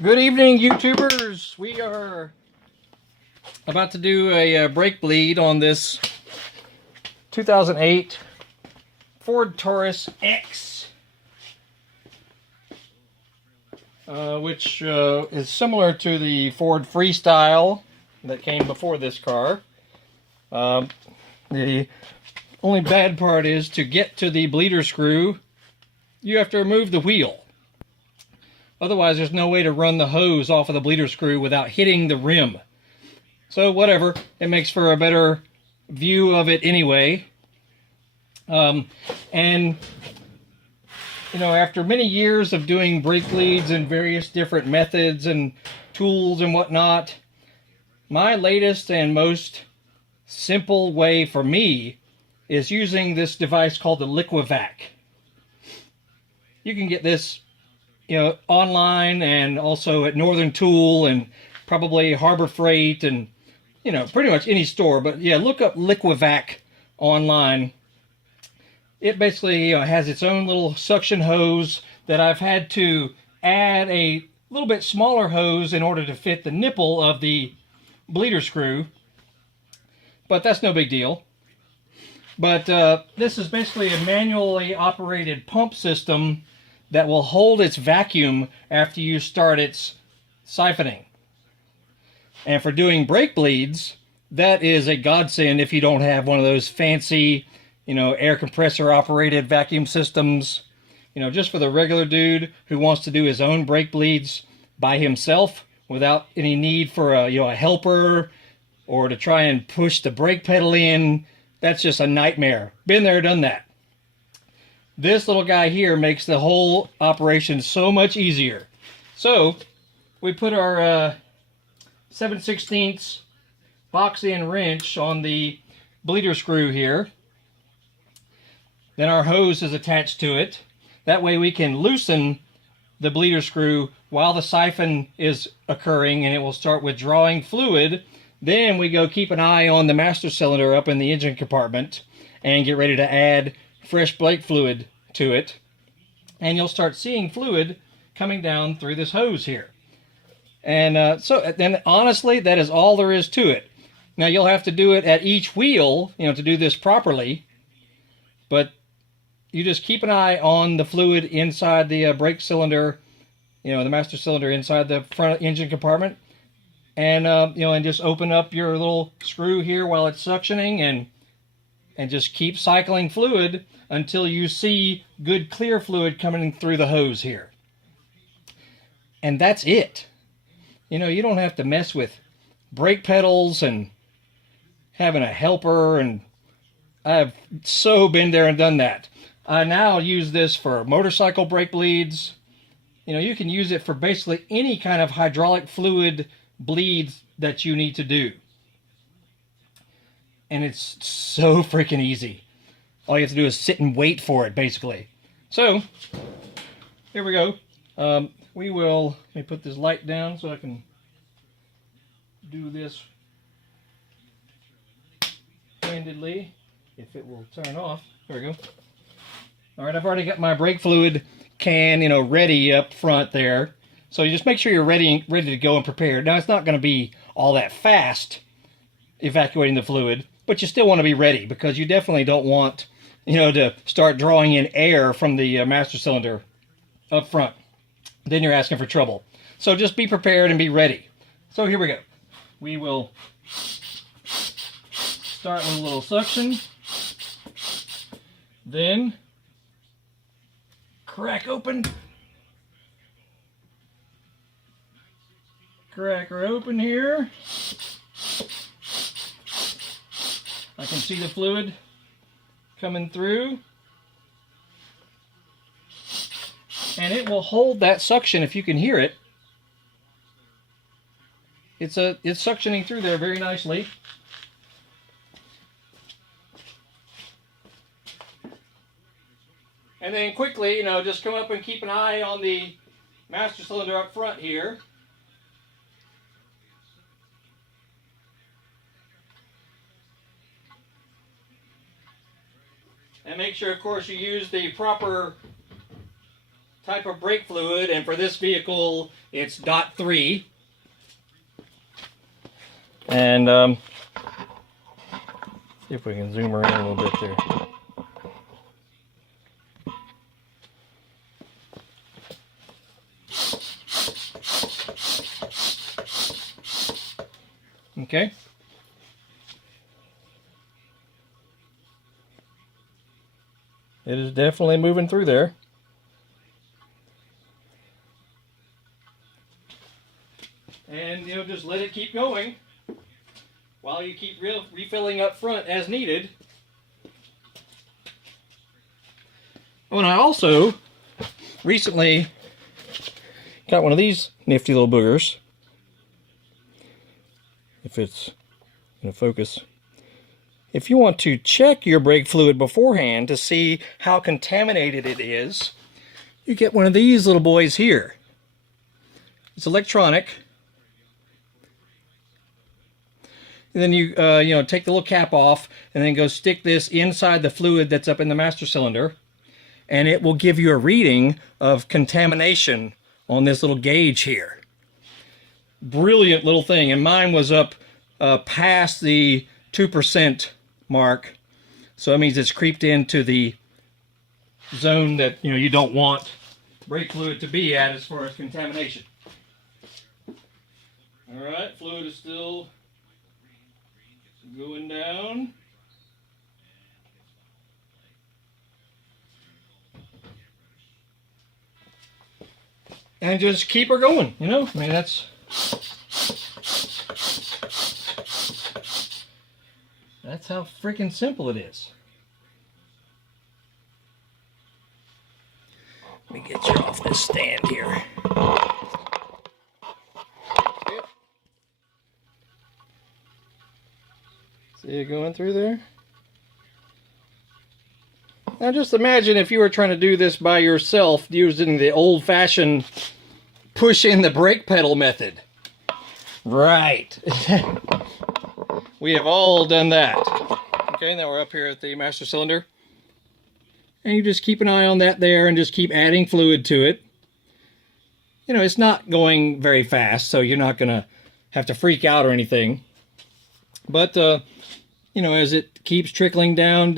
Good evening, YouTubers. We are about to do a brake bleed on this 2008 Ford Taurus X, which is similar to the Ford Freestyle that came before this car. The only bad part is to get to the bleeder screw, you have to remove the wheel. Otherwise, there's no way to run the hose off of the bleeder screw without hitting the rim. So whatever, it makes for a better view of it anyway. And you know, after many years of doing brake bleeds and various different methods and tools and whatnot, my latest and most simple way for me is using this device called the Liquivac. You can get this, you know, online and also at Northern Tool and probably Harbor Freight and, you know, pretty much any store. But yeah, look up Liquivac online. It basically, you know, has its own little suction hose that I've had to add a little bit smaller hose in order to fit the nipple of the bleeder screw. But that's no big deal. But this is basically a manually operated pump system that will hold its vacuum after you start its siphoning. And for doing brake bleeds, that is a godsend if you don't have one of those fancy, you know, air compressor operated vacuum systems. You know, just for the regular dude who wants to do his own brake bleeds by himself without any need for a, you know, a helper or to try and push the brake pedal in, that's just a nightmare. Been there, done that. This little guy here makes the whole operation so much easier. So we put our 7/16 box-in wrench on the bleeder screw here. Then our hose is attached to it. That way we can loosen the bleeder screw while the siphon is occurring and it will start withdrawing fluid. Then we go keep an eye on the master cylinder up in the engine compartment and get ready to add fresh brake fluid to it, and you'll start seeing fluid coming down through this hose here. And so then honestly, that is all there is to it. Now you'll have to do it at each wheel, you know, to do this properly, but you just keep an eye on the fluid inside the brake cylinder, you know, the master cylinder inside the front engine compartment, and you know, and just open up your little screw here while it's suctioning, and just keep cycling fluid until you see good clear fluid coming through the hose here. And that's it. You know, you don't have to mess with brake pedals and having a helper, and I've so been there and done that. I now use this for motorcycle brake bleeds. You know, you can use it for basically any kind of hydraulic fluid bleeds that you need to do. And it's so freaking easy. All you have to do is sit and wait for it, basically. So, here we go. We will, let me put this light down so I can do this handedly, if it will turn off. There we go. All right, I've already got my brake fluid can, you know, ready up front there. So you just make sure you're ready to go and prepared. Now, it's not going to be all that fast evacuating the fluid, but you still want to be ready, because you definitely don't want, you know, to start drawing in air from the master cylinder up front. Then you're asking for trouble. So just be prepared and be ready. So here we go. We will start with a little suction. Then crack open. Crack her open here. I can see the fluid coming through. And it will hold that suction if you can hear it. It's suctioning through there very nicely. And then quickly, you know, just come up and keep an eye on the master cylinder up front here. And make sure, of course, you use the proper type of brake fluid, and for this vehicle it's .3. And see if we can zoom around a little bit there. Okay. It is definitely moving through there. And just let it keep going while you keep refilling up front as needed. Oh, and I also recently got one of these nifty little boogers. If it's going to focus. If you want to check your brake fluid beforehand to see how contaminated it is, you get one of these little boys here. It's electronic. And then you take the little cap off and then go stick this inside the fluid that's up in the master cylinder, and it will give you a reading of contamination on this little gauge here. Brilliant little thing, and mine was up past the 2% mark, so that means it's creeped into the zone that you don't want brake fluid to be at as far as contamination. All right, fluid is still going down. And just keep her going, I mean, that's how freaking simple it is. Let me get you off this stand here. See it going through there? Now just imagine if you were trying to do this by yourself using the old-fashioned push in the brake pedal method. Right. We have all done that. Okay, now we're up here at the master cylinder. And you just keep an eye on that there and just keep adding fluid to it. It's not going very fast, so you're not going to have to freak out or anything. But, as it keeps trickling down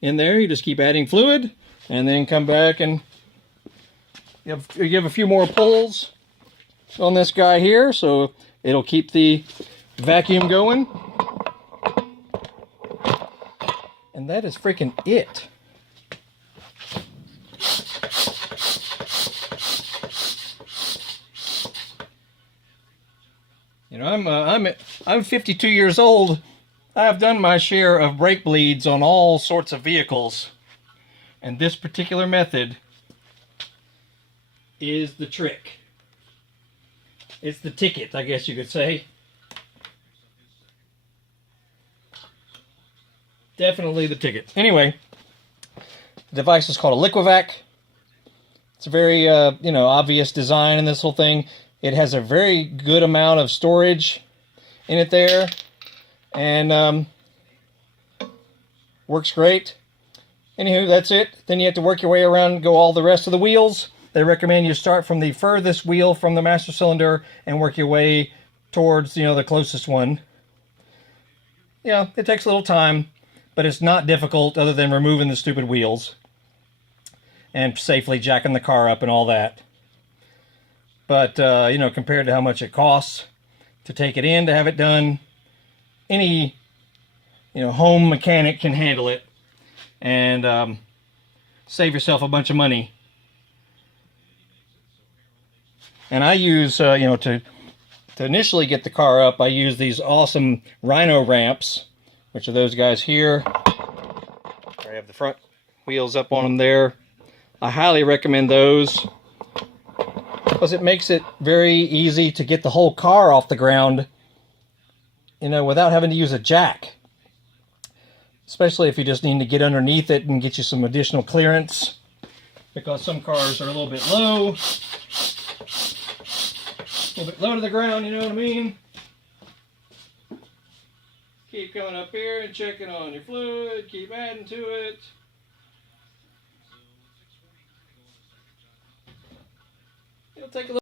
in there, you just keep adding fluid and then come back and you give a few more pulls on this guy here, so it'll keep the vacuum going. And that is freaking it. I'm 52 years old. I've done my share of brake bleeds on all sorts of vehicles, and this particular method is the trick. It's the ticket, I guess you could say. Definitely the ticket. Anyway, the device is called a Liquivac. It's a very, obvious design in this whole thing. It has a very good amount of storage in it there, and works great. Anywho, that's it. Then you have to work your way around and go all the rest of the wheels. They recommend you start from the furthest wheel from the master cylinder and work your way towards, the closest one. Yeah, it takes a little time, but it's not difficult other than removing the stupid wheels and safely jacking the car up and all that. But, compared to how much it costs to take it in to have it done, any, home mechanic can handle it and save yourself a bunch of money. And I use, to initially get the car up, I use these awesome Rhino ramps, which are those guys here. I have the front wheels up on them there. I highly recommend those, because it makes it very easy to get the whole car off the ground, without having to use a jack. Especially if you just need to get underneath it and get you some additional clearance, because some cars are a little bit low. A little bit low to the ground, you know what I mean? Keep coming up here and checking on your fluid, keep adding to it. take a look.